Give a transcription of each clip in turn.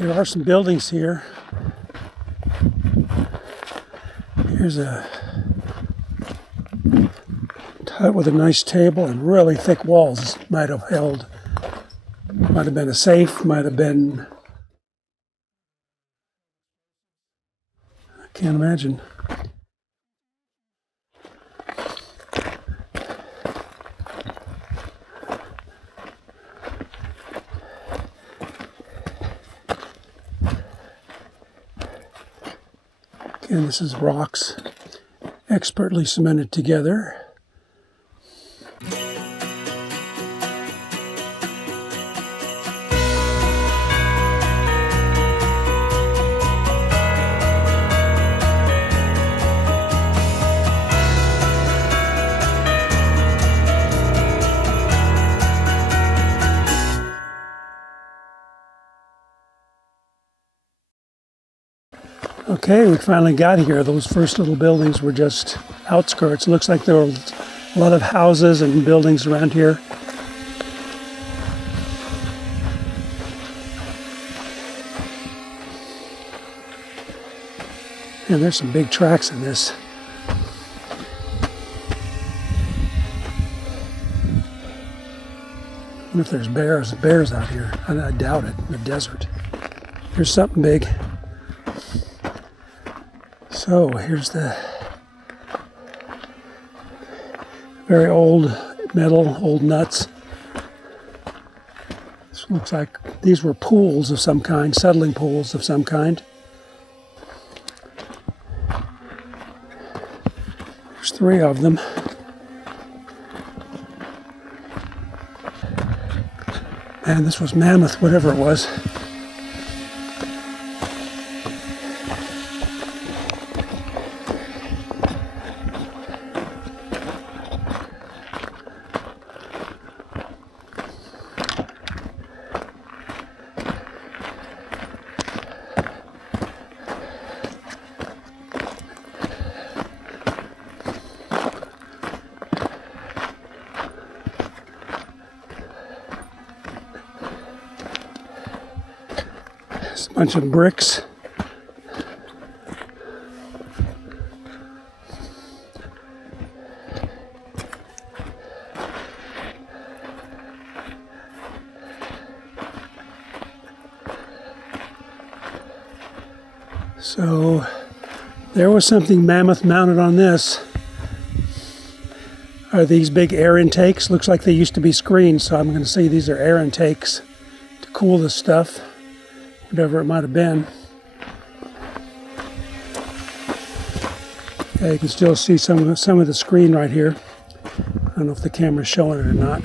There are some buildings here. Here's a hut with a nice table and really thick walls. Might have been a safe, might have been, I can't imagine. Again, this is rocks expertly cemented together. Okay, we finally got here. Those first little buildings were just outskirts. It looks like there were a lot of houses and buildings around here. And there's some big tracks in this. I wonder if there's bears out here. I doubt it, in the desert. Here's something big. So here's the very old metal, old nuts. This looks like these were pools of some kind, settling pools of some kind. There's 3 of them. And this was mammoth, whatever it was. A bunch of bricks. So there was something mammoth mounted on this. Are these big air intakes? Looks like they used to be screened, so I'm going to say these are air intakes to cool this stuff. Whatever it might have been. Yeah, you can still see some of the screen right here. I don't know if the camera's showing it or not.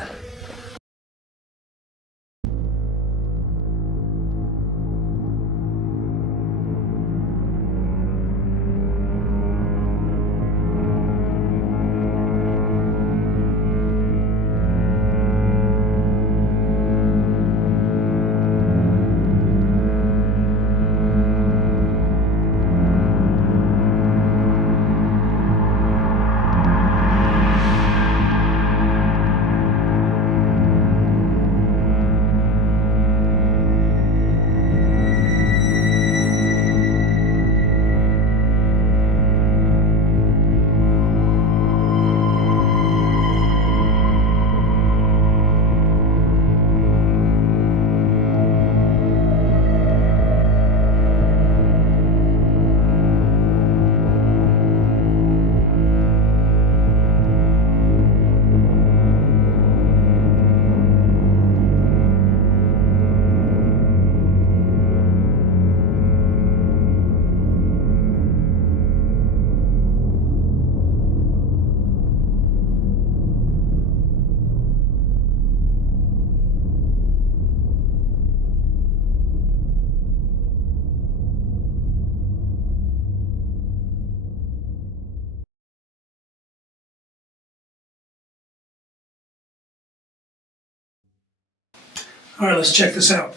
All right, let's check this out.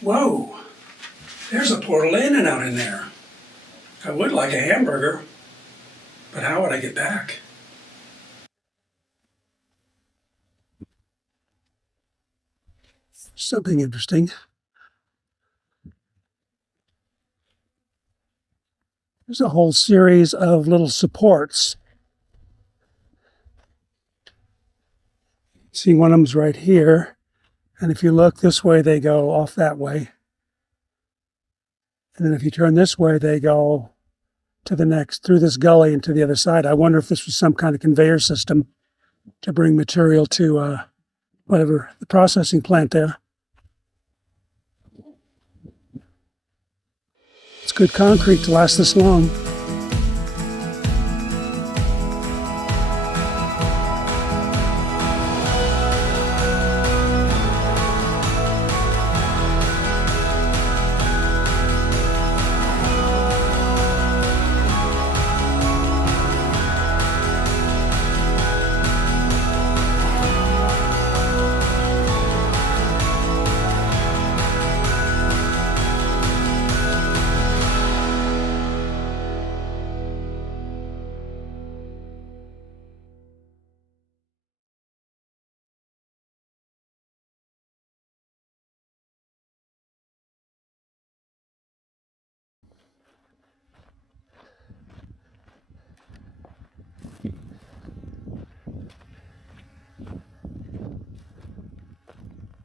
Whoa, there's a portal in and out in there. I would like a hamburger, but how would I get back? Something interesting. There's a whole series of little supports. See, one of them's right here. And if you look this way, they go off that way. And then if you turn this way, they go to the next, through this gully and to the other side. I wonder if this was some kind of conveyor system to bring material to whatever, the processing plant there. It's good concrete to last this long.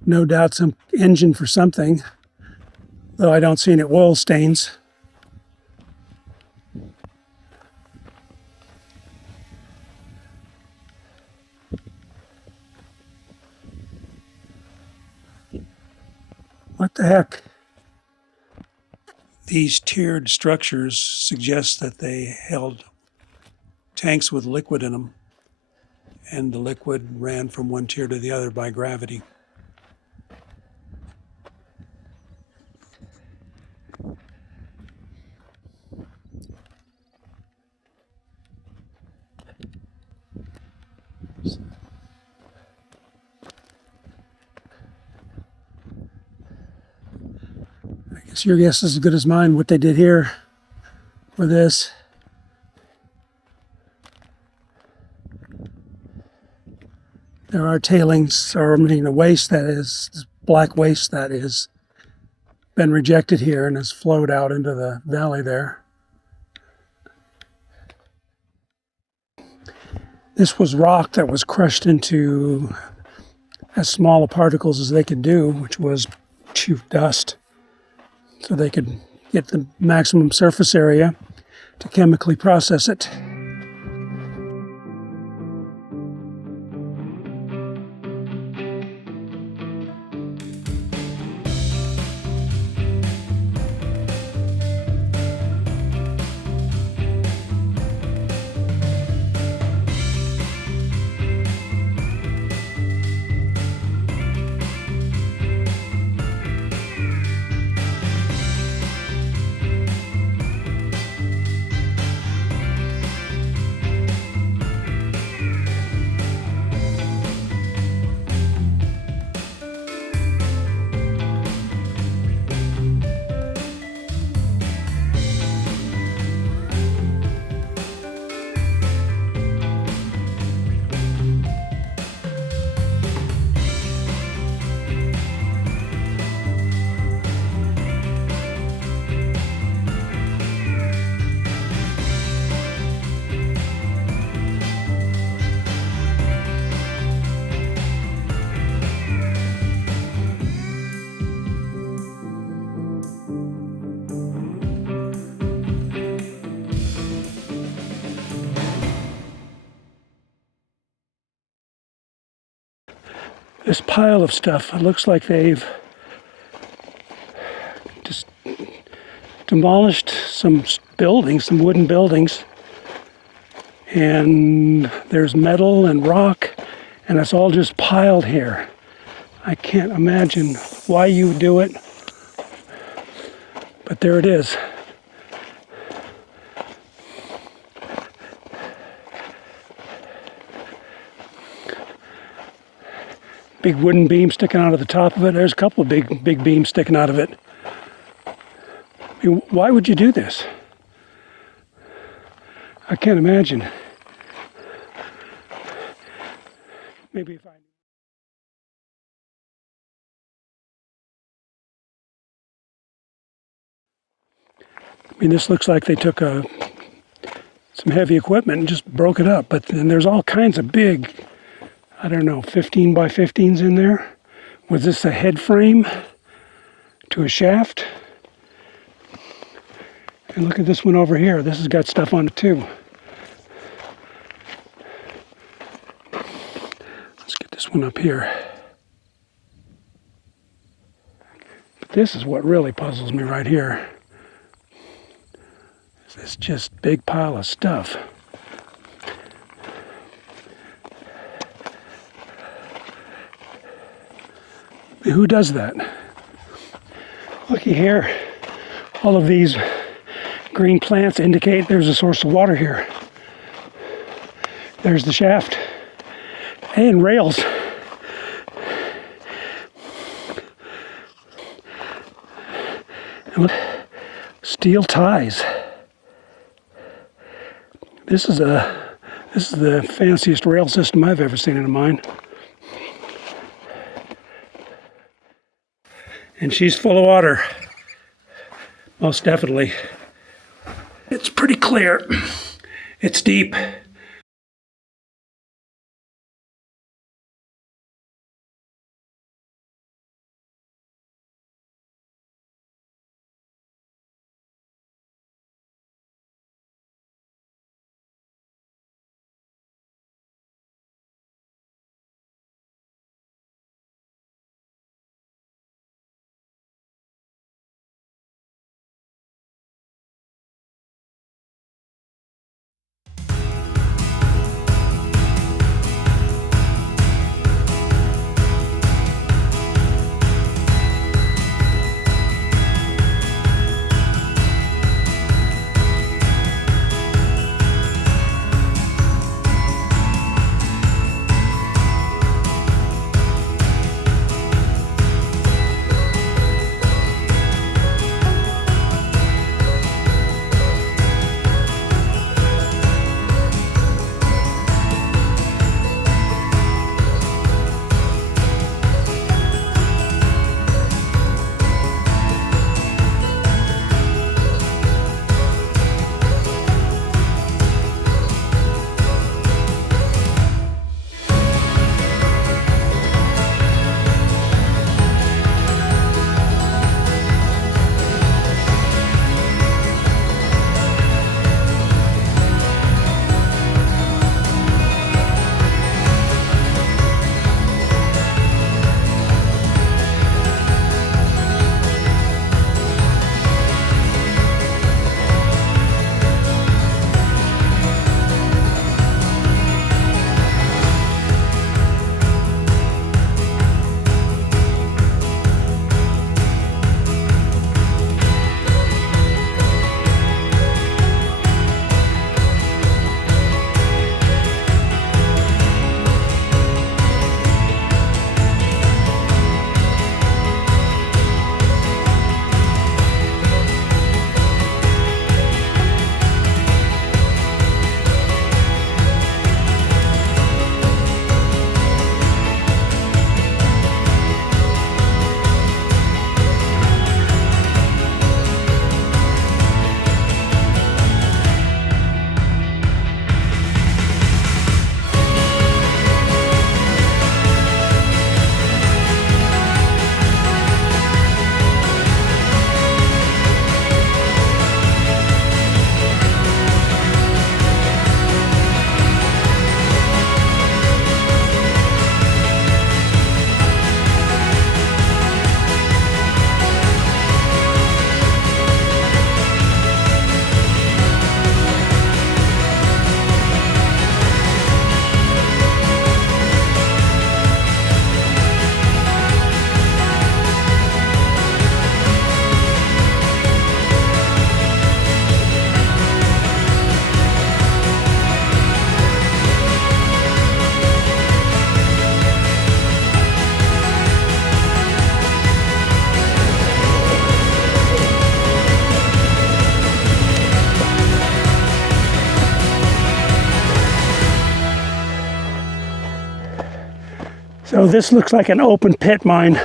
No doubt some engine for something, though I don't see any oil stains. What the heck? These tiered structures suggest that they held tanks with liquid in them, and the liquid ran from one tier to the other by gravity. I guess your guess is as good as mine what they did here for this. There are tailings, or waste that is, black waste that is been rejected here and has flowed out into the valley there. This was rock that was crushed into as small particles as they could do, which was dust, so they could get the maximum surface area to chemically process it. This pile of stuff, it looks like they've just demolished some buildings, some wooden buildings, and there's metal and rock, and it's all just piled here. I can't imagine why you would do it, but there it is. Big wooden beam sticking out of the top of it. There's a couple of big beams sticking out of it. I mean, why would you do this? I can't imagine. Maybe if I... I mean, this looks like they took some heavy equipment and just broke it up. But then there's all kinds of big, I don't know, 15 by 15s in there. Was this a head frame to a shaft? And look at this one over here. This has got stuff on it too. Let's get this one up here. But this is what really puzzles me right here. It's just big pile of stuff. Who does that? Looky here. All of these green plants indicate there's a source of water here. There's the shaft. And rails. And look, steel ties. This is the fanciest rail system I've ever seen in a mine. And she's full of water. Most definitely. It's pretty clear. It's deep. So this looks like an open pit mine.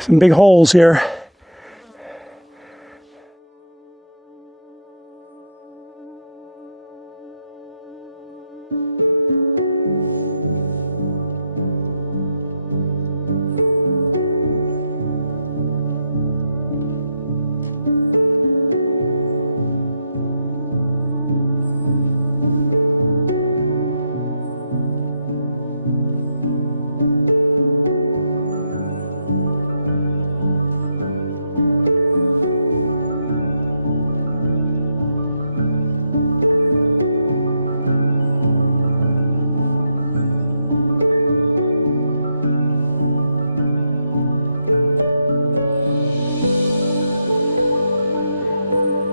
Some big holes here.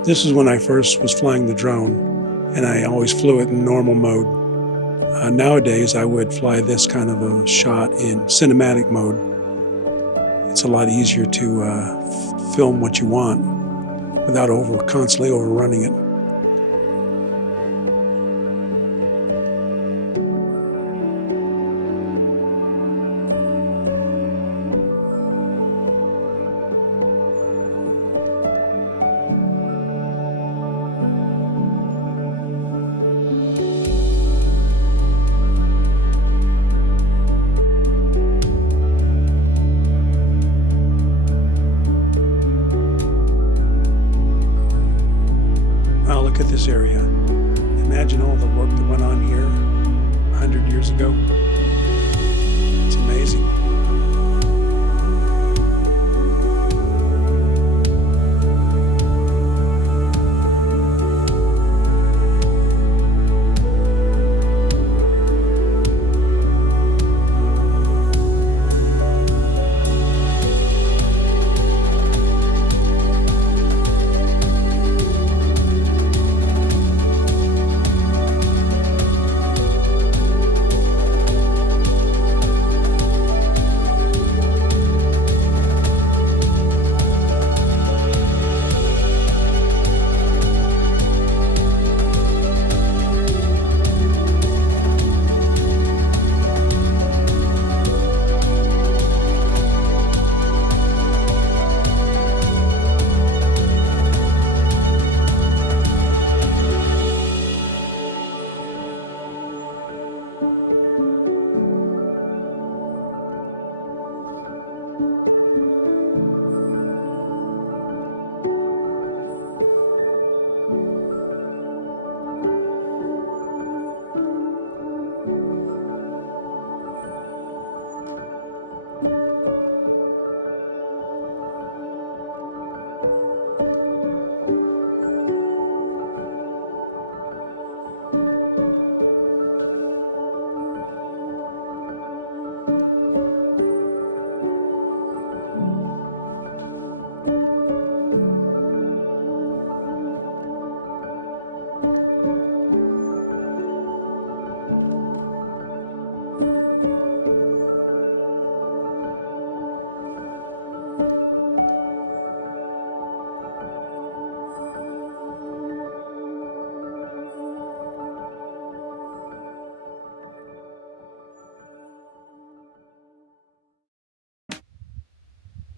This is when I first was flying the drone, and I always flew it in normal mode. Nowadays, I would fly this kind of a shot in cinematic mode. It's a lot easier to film what you want without constantly overrunning it. Wow, look at this area. Imagine all the work that went on here 100 years ago. It's amazing.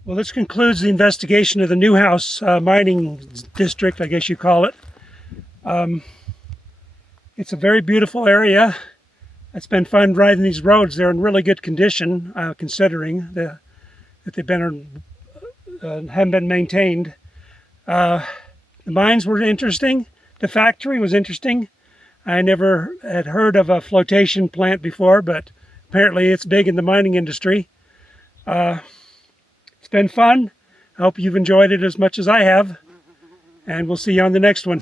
Well, this concludes the investigation of the Newhouse mining district, I guess you call it. It's a very beautiful area. It's been fun riding these roads. They're in really good condition, considering that they've been haven't been maintained. The mines were interesting. The factory was interesting. I never had heard of a flotation plant before, but apparently it's big in the mining industry. It's been fun. I hope you've enjoyed it as much as I have. And we'll see you on the next one.